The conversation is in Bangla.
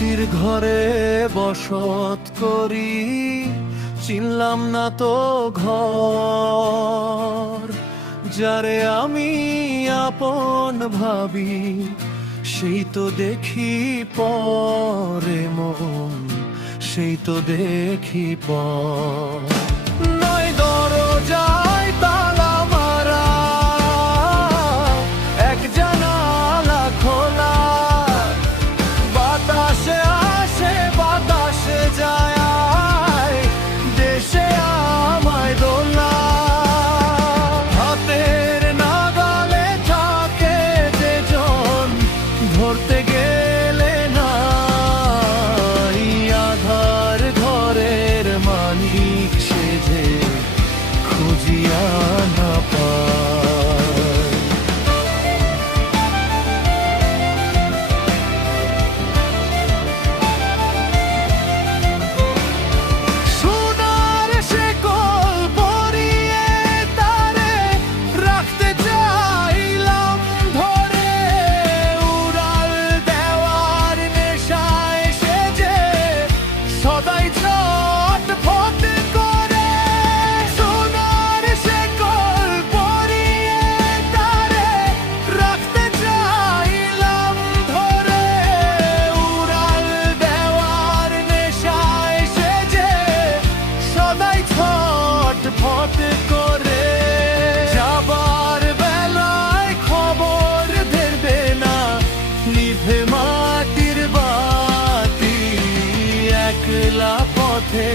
মাটির ঘরে বসত করি, চিনলাম না তো ঘর। যারে আমি আপন ভাবি, সেই তো দেখি পরে মন, সেই তো দেখি পর। নয় দরজায় তালা মারা, এক জানালা খোলা, বাতাসে আসে বাতাসে যায়, দেশে আমায় দোলা। হাতের নাগালে থাকে যে জন, ধরতে গেলে নাই। আধার ঘরের মালিক সেজে খুঁজিয়া না পায়। সোনার শেকল পরিয়ে তারে রাখতে চাইলাম ধরে, উড়াল দেওয়ার নেশায় সেজে সদাই ছটফট করে। সোনার শেকল পরিয়ে তারে রাখতে চাইলাম ধরে, উড়াল দেওয়ার নেশায় সেজে সদাই ছটফট করে। যাবার বেলায় খবর দেবে না, নিভে মাটির বাতি, একলা পথে